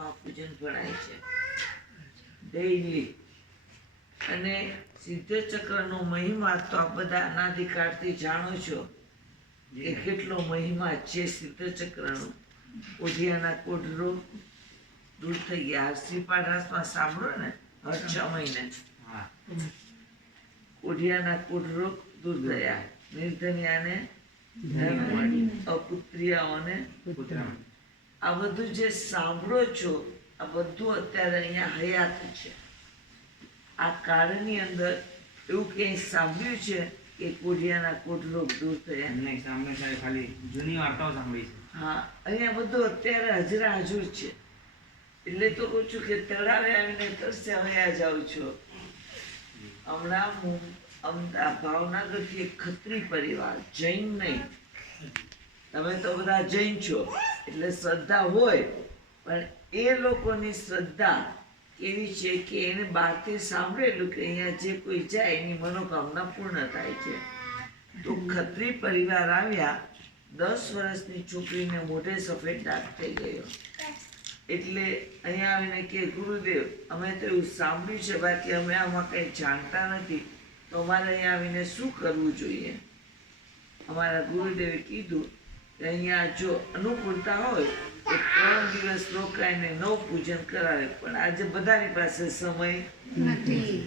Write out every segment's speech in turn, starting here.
મહાપૂજન ભણાય છે ડેઈલી. અને સિદ્ધ ચક્રનો મહિમા તો આ બધા અનાદિકાળથી જાણો છો કે કેટલો મહિમા છે સિદ્ધ ચક્રનો. ઓઢિયાના કોઢ રોગ દૂર થઈ ગયા. શ્રીપાદાસમાં સાંભળો ને, હર 6 મહિને ઓઢિયાના કોઢ રોગ દૂર થયા, નિર્ધનિયાને ધન મળ્યું, અપુત્રિયાઓને પુત્ર. આ બધું જે સાંભળો છો આ બધું અત્યારે અહીંયા હયાત છે. આ કાળની અંદર એવું કંઈ સાંભળ્યું છે કે કોઢિયાના કોઢ રોગ દૂર થયા? નહીં સાંભળે, ખાલી જૂની વાર્તાઓ સાંભળી છે. હા, અહીંયા બધું અત્યારે હાજરા હાજર છે. એટલે તો કહું છું કે તળાવે આવીને તરસે વયા જાઉં છો. હમણાં હું ભાવનગરથી એક ખત્રી પરિવાર, જૈન નહીં, તમે તો બધા જૈન છો એટલે શ્રદ્ધા હોય, પણ એ લોકોની શ્રદ્ધા એવી છે કે એને બહારથી સાંભળેલું કે અહીંયા જે કોઈ જાય એની મનોકામના પૂર્ણ થાય છે. તો ખત્રી પરિવાર આવ્યા, 10 વર્ષની છોકરીને મોઢે સફેદ ડાઘ થઈ ગયો. એટલે અહીંયા આવીને કે ગુરુદેવ અમે તો એવું સાંભળ્યું છે, બાકી અમે આમાં કંઈ જાણતા નથી, તો અમારે અહીંયા આવીને શું કરવું જોઈએ? અમારા ગુરુદેવે કીધું કે અહીંયા જો અનુકૂળતા હોય તો 3 દિવસ રોકાઈને 9 પૂજન કરાવે, પણ આજે બધાની પાસે સમય નથી.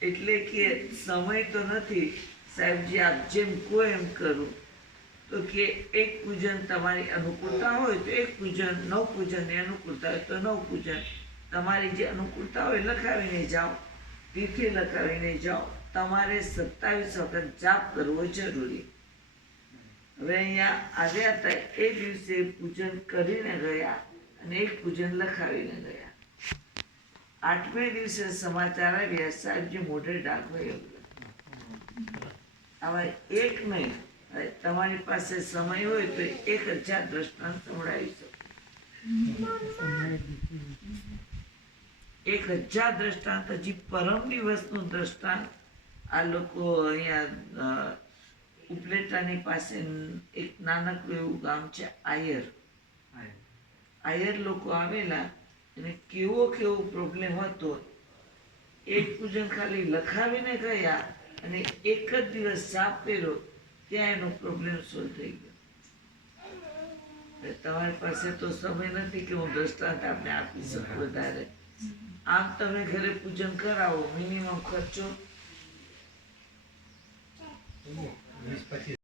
એટલે કે સમય તો નથી સાહેબજી, આપ જેમ કહો એમ કરું. તો કે એક પૂજન તમારી અનુકૂળતા હોય તો એક પૂજન, 9 પૂજનની અનુકૂળતા હોય તો 9 પૂજન, તમારી જે અનુકૂળતા હોય લખાવીને જાઓ, તિથિ લખાવીને જાઓ. તમારે 27 વખત જાપ કરવો જરૂરી. હવે અહીંયા આવ્યા હતા એ દિવસે પૂજન કરીને ગયા અને એક પૂજન લખાવીને ગયા. 8મે દિવસે સમાચાર આવ્યા સાહેબજી મોઢે ડાઘ હોય. આવા એક નહીં, તમારી પાસે સમય હોય તો 1000 દ્રષ્ટાંત સંભળાવી શકો. 1000 દ્રષ્ટાંત. હજી પરમ દિવસનું દ્રષ્ટાંત આ લોકો અહીંયા ઉપલેટાની પાસે એક નાનકડું એવું ગામ છે આયર લોકો આવેલા, અને કેવો પ્રોબ્લેમ હતો. એક પૂજન ખાલી લખાવીને ગયા અને એક જ દિવસ સાફ કર્યો, ત્યાં એનો પ્રોબ્લેમ સોલ્વ થઈ ગયો. તમારી પાસે તો સમય નથી કે હું દ્રષ્ટાંત આપને આપી શકું વધારે. આમ તમે ઘરે પૂજન કરાવો, મિનિમમ ખર્ચો 20-25